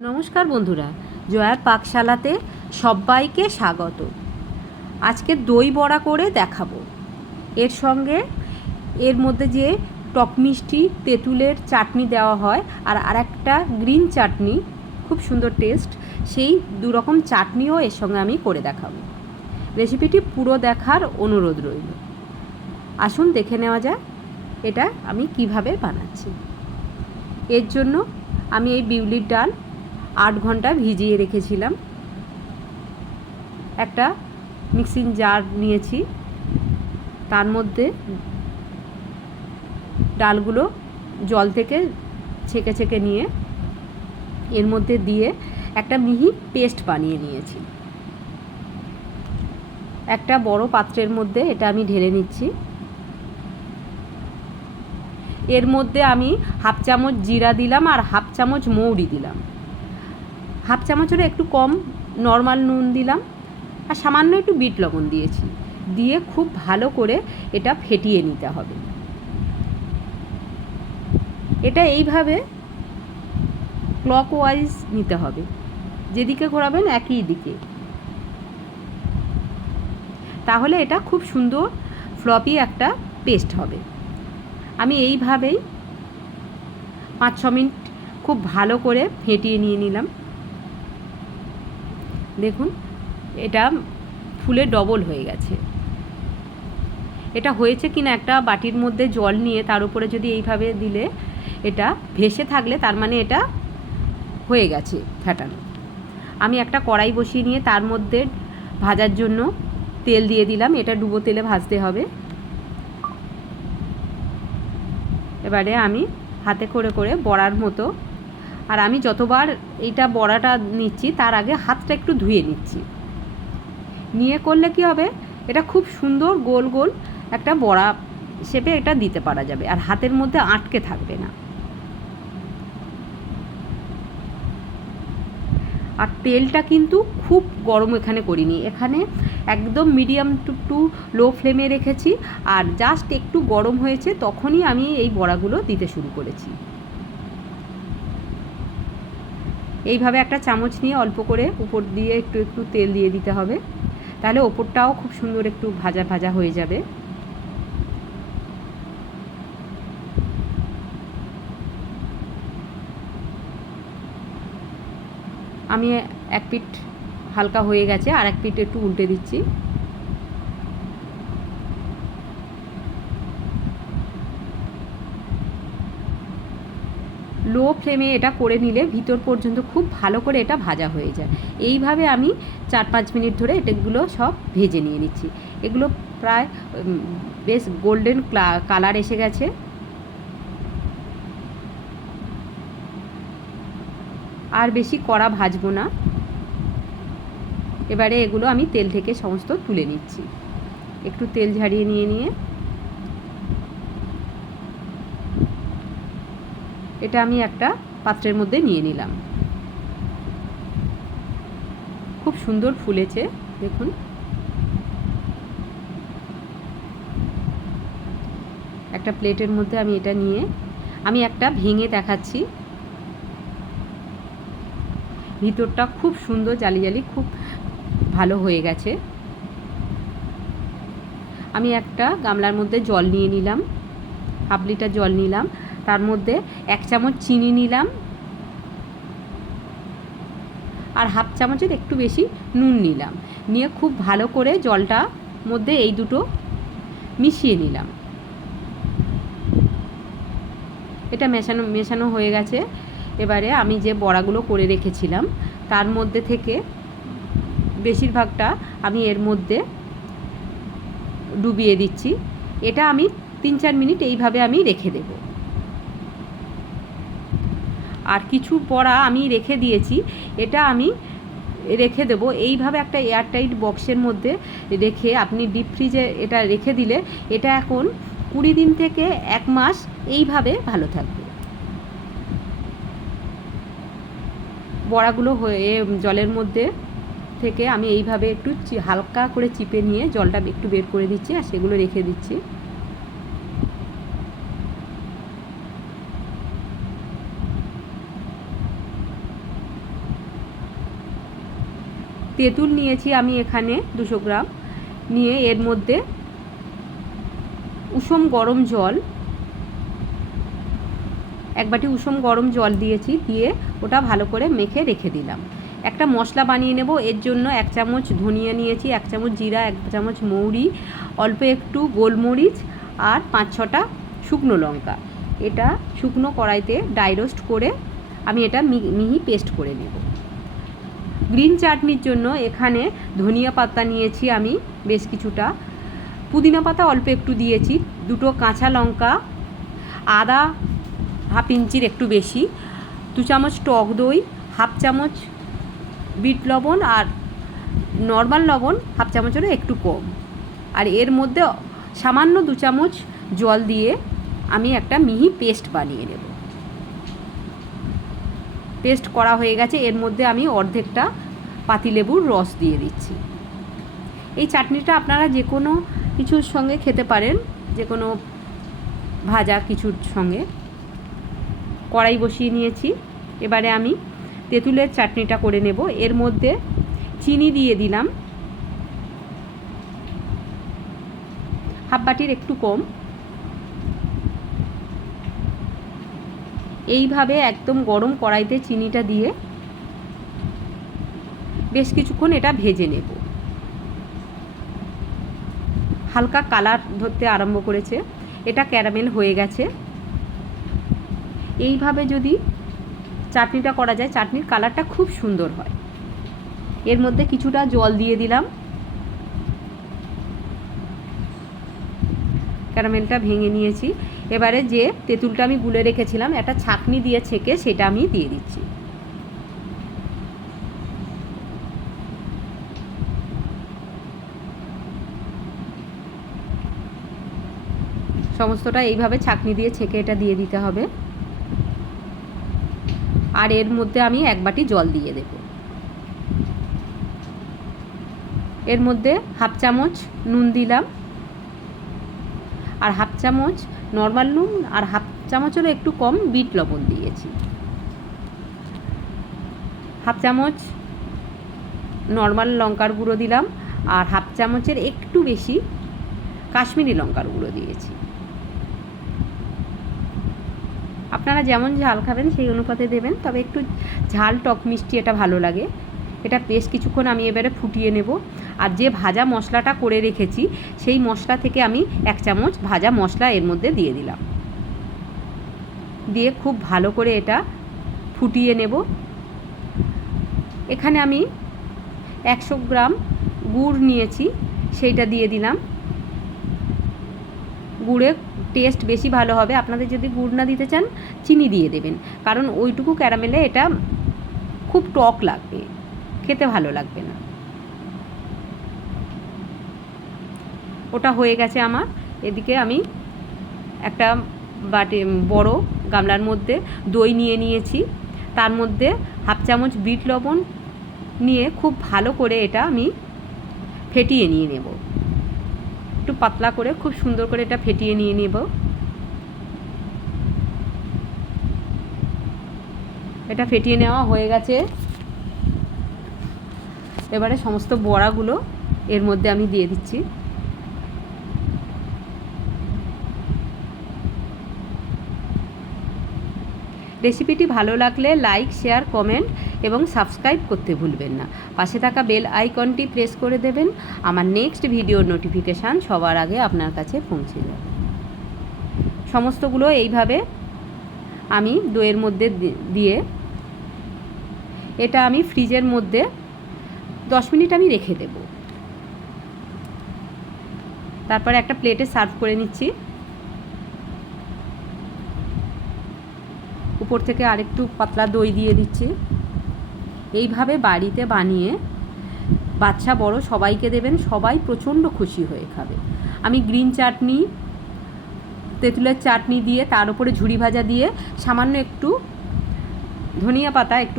নমস্কার বন্ধুরা, জয়ার পাকশালাতে সবাইকে স্বাগত। আজকে দই বড়া করে দেখাবো। এর সঙ্গে এর মধ্যে যে টক মিষ্টি তেঁতুলের চাটনি দেওয়া হয় আর আরেকটা গ্রিন চাটনি, খুব সুন্দর টেস্ট, সেই দুরকম চাটনিও এর সঙ্গে আমি করে দেখাবো। রেসিপিটি পুরো দেখার অনুরোধ রইল। আসুন দেখে নেওয়া যাক এটা আমি কিভাবে বানাচ্ছি। এর জন্য আমি এই বিউলির ডাল 8 ঘন্টা ভিজিয়ে রেখেছিলাম। একটা মিক্সিং জার নিয়েছি, তার মধ্যে ডালগুলো জল থেকে ছেঁকে ছেঁকে নিয়ে এর মধ্যে দিয়ে একটা মিহি পেস্ট বানিয়ে নিয়েছি। একটা বড় পাত্রের মধ্যে এটা আমি ঢেলে নিচ্ছি। এর মধ্যে আমি হাফ চামচ জিরা দিলাম আর হাফ চামচ মৌরি দিলাম। হাফ চামচেরও একটু কম নর্মাল নুন দিলাম আর সামান্য একটু বিট লবণ দিয়েছি। দিয়ে খুব ভালো করে এটা ফেটিয়ে নিতে হবে। এটা এইভাবে ক্লকওয়াইজ নিতে হবে, যেদিকে ঘোরাবেন একই দিকে, তাহলে এটা খুব সুন্দর ফ্লপি একটা পেস্ট হবে। আমি এইভাবেই 5-6 মিনিট খুব ভালো করে ফেটিয়ে নিয়ে নিলাম। দেখুন এটা ফুলে ডবল হয়ে গেছে। এটা হয়েছে কিনা একটা বাটির মধ্যে জল নিয়ে তার উপরে যদি এইভাবে দিলে, এটা ভেসে থাকলে তার মানে এটা হয়ে গেছে ফেটানো। আমি একটা কড়াই বসিয়ে নিয়ে তার মধ্যে ভাজার জন্য তেল দিয়ে দিলাম। এটা ডুবো তেলে ভাজতে হবে। এবারে আমি হাতে করে করে বড়ার মতো, আর আমি যতবার এইটা বড়াটা নিচ্ছি তার আগে হাতটা একটু ধুয়ে নিচ্ছি। নিয়ে করলে কি হবে, এটা খুব সুন্দর গোল গোল একটা বড়া শেপে এটা দিতে পারা যাবে আর হাতের মধ্যে আটকে থাকবে না। আর তেলটা কিন্তু খুব গরম এখানে করিনি, এখানে একদম মিডিয়াম টু লো ফ্লেমে রেখেছি। আর জাস্ট একটু গরম হয়েছে তখনই আমি এই বড়াগুলো দিতে শুরু করেছি। এইভাবে একটা চামচ নিয়ে অল্প করে উপর দিয়ে একটু একটু তেল দিয়ে দিতে হবে, তাহলে ওপরটাও খুব সুন্দর একটু ভাজা ভাজা হয়ে যাবে। আমি এক পিঠ হালকা হয়ে গেছে, আর এক পিঠ একটু উল্টে দিচ্ছি। লো ফ্লেমে এটা করে নিলে ভিতর পর্যন্ত খুব ভালো করে এটা ভাজা হয়ে যায়। এইভাবে আমি 4-5 মিনিট ধরে এটাগুলো সব ভেজে নিয়ে নিচ্ছি। এগুলো প্রায় বেশ গোল্ডেন কালার এসে গেছে। আর বেশি কড়া ভাজবো না। এবারে এগুলো আমি তেল থেকে সমস্ত তুলে নিচ্ছি। একটু তেল ঝাড়িয়ে নিয়ে এটা আমি একটা পাত্রের মধ্যে নিয়ে নিলাম। খুব সুন্দর ফুলেছে দেখুন। একটা প্লেটের মধ্যে আমি এটা নিয়ে আমি একটা ভেঙে দেখাচ্ছি। ভিতরটা খুব সুন্দর জালি জালি, খুব ভালো হয়ে গেছে। আমি একটা গামলার মধ্যে জল নিয়ে নিলাম, হাফ লিটার জল নিলাম। তার মধ্যে 1 চামচ চিনি নিলাম আর হাফ চামচের একটু বেশি নুন নিলাম। নিয়ে খুব ভালো করে জলটা মধ্যে এই দুটো মিশিয়ে নিলাম। এটা মেশানো হয়ে গেছে। এবারে আমি যে বড়াগুলো করে রেখেছিলাম তার মধ্যে থেকে বেশিরভাগটা আমি এর মধ্যে ডুবিয়ে দিচ্ছি। এটা আমি 3-4 মিনিট এইভাবে আমি রেখে দেব। আর কিছু বড়া আমি রেখে দিয়েছি, এটা আমি রেখে দেব এইভাবে একটা এয়ারটাইট বক্সের মধ্যে রেখে। আপনি ডিপ ফ্রিজে এটা রেখে দিলে এটা এখন 20 দিন থেকে 1 মাস এইভাবে ভালো থাকবে। বড়াগুলো হয়ে জলের মধ্যে থেকে আমি এইভাবে একটু হালকা করে চিপে নিয়ে জলটা একটু বের করে দিচ্ছি আর সেগুলো রেখে দিচ্ছি। তেঁতুল নিয়েছি আমি এখানে 200 গ্রাম, নিয়ে এর মধ্যে উষম গরম জল, 1 বাটি উষম গরম জল দিয়েছি, দিয়ে ওটা ভালো করে মেখে রেখে দিলাম। একটা মশলা বানিয়ে নেব। এর জন্য 1 চামচ ধনিয়া নিয়েছি, 1 চামচ জিরা, 1 চামচ মৌরি, অল্প একটু গোলমরিচ আর 5-6টা শুকনো লঙ্কা। এটা শুকনো কড়াইতে ড্রাই রোস্ট করে আমি এটা মিহি পেস্ট করে নেব। গ্রিন চাটনির জন্য এখানে ধনিয়া পাতা নিয়েছি আমি বেশ কিছুটা, পুদিনা পাতা অল্প একটু দিয়েছি, 2টো কাঁচা লঙ্কা, আদা 1/2 ইঞ্চির একটু বেশি, 2 চামচ টক দই, 1/2 চামচ বিট লবণ আর নর্মাল লবণ 1/2 চামচেরও একটু কম, আর এর মধ্যে সামান্য 2 চামচ জল দিয়ে আমি একটা মিহি পেস্ট বানিয়ে নেব। পেস্ট করা হয়ে গেছে। এর মধ্যে আমি অর্ধেকটা পাতিলেবুর রস দিয়ে দিচ্ছি। এই চাটনিটা আপনারা যে কোনো কিছুর সঙ্গে খেতে পারেন, যে কোনো ভাজা কিছুর সঙ্গে। কড়াই বসিয়ে নিয়েছি। এবারে আমি তেঁতুলের চাটনিটা করে নেব। এর মধ্যে চিনি দিয়ে দিলাম, 1/2 বাটির একটু কম। এইভাবে একদম গরম কড়াইতে চিনিটা দিয়ে বেশ কিছুক্ষণ এটা ভেজে নেব। হালকা কালার ধরতে আরম্ভ করেছে, এটা ক্যারামেল হয়ে গেছে। এইভাবে যদি চাটনিটা করা যায়, চাটনির কালারটা খুব সুন্দর হয়। এর মধ্যে কিছুটা জল দিয়ে দিলাম, ক্যারামেলটা ভেঙে নিয়েছি। এবারে যে তেঁতুলটা আমি গুলে রেখেছিলাম, একটা ছাঁকনি দিয়ে ছেঁকে সেটা আমি দিয়ে দিচ্ছি। সমস্তটা এইভাবে ছাঁকনি দিয়ে ছেঁকে এটা দিয়ে দিতে হবে। আর এর মধ্যে আমি 1 বাটি জল দিয়ে দেব। এর মধ্যে 1/2 চামচ নুন দিলাম, আর 1/2 চামচ নর্মাল নুন, আর 1/2 চামচেরও একটু কম বিট লবণ দিয়েছি। 1/2 চামচ নর্মাল লঙ্কার গুঁড়ো দিলাম, আর 1/2 চামচের একটু বেশি কাশ্মীরি লঙ্কার গুঁড়ো দিয়েছি। আপনারা যেমন ঝাল খাবেন সেই অনুপাতে দেবেন, তবে একটু ঝাল টক মিষ্টি এটা ভালো লাগে। এটা বেশ কিছুক্ষণ আমি এবারে ফুটিয়ে নেব। আর যে ভাজা মশলাটা করে রেখেছি, সেই মশলা থেকে আমি 1 চামচ ভাজা মশলা এর মধ্যে দিয়ে দিলাম, দিয়ে খুব ভালো করে এটা ফুটিয়ে নেব। এখানে আমি 100 গ্রাম গুড় নিয়েছি, সেইটা দিয়ে দিলাম। গুড়ে টেস্ট বেশি ভালো হবে। আপনাদের যদি গুড় না দিতে চান, চিনি দিয়ে দেবেন, কারণ ওইটুকু ক্যারামেলে এটা খুব টক লাগবে, খেতে ভালো লাগবে না। ওটা হয়ে গেছে আমার। এদিকে আমি একটা বাটি বড় গামলার মধ্যে দই নিয়ে নিয়েছি, তার মধ্যে 1/2 চামচ বিট লবণ নিয়ে খুব ভালো করে এটা আমি ফেটিয়ে নিয়ে নেব। একটু পাতলা করে খুব সুন্দর করে এটা ফেটিয়ে নিয়ে নেব। এটা ফেটিয়ে নেওয়া হয়ে গেছে। এবারে সমস্ত বড়াগুলো এর মধ্যে আমি দিয়ে দিচ্ছি। রেসিপিটি ভালো লাগলে লাইক, শেয়ার, কমেন্ট এবং সাবস্ক্রাইব করতে ভুলবেন না। পাশে থাকা বেল আইকনটি প্রেস করে দেবেন। আমার নেক্সট ভিডিওর নোটিফিকেশান সবার আগে আপনার কাছে পৌঁছে যাবে। সমস্তগুলো এইভাবে আমি দইয়ের মধ্যে দিয়ে এটা আমি ফ্রিজের মধ্যে 10 মিনিট আমি রেখে দেব। তারপরে একটা প্লেটে সার্ভ করে নিচ্ছি। উপর থেকে আরেকটু পাতলা দই দিয়ে দিচ্ছি। এইভাবে বাড়িতে বানিয়ে বাচ্চা বড় সবাইকে দেবেন, সবাই প্রচণ্ড খুশি হয়ে খাবে। আমি গ্রিন চাটনি, তেঁতুলের চাটনি দিয়ে তার উপরে ঝুরি ভাজা দিয়ে সামান্য একটু ধনিয়া পাতা একটু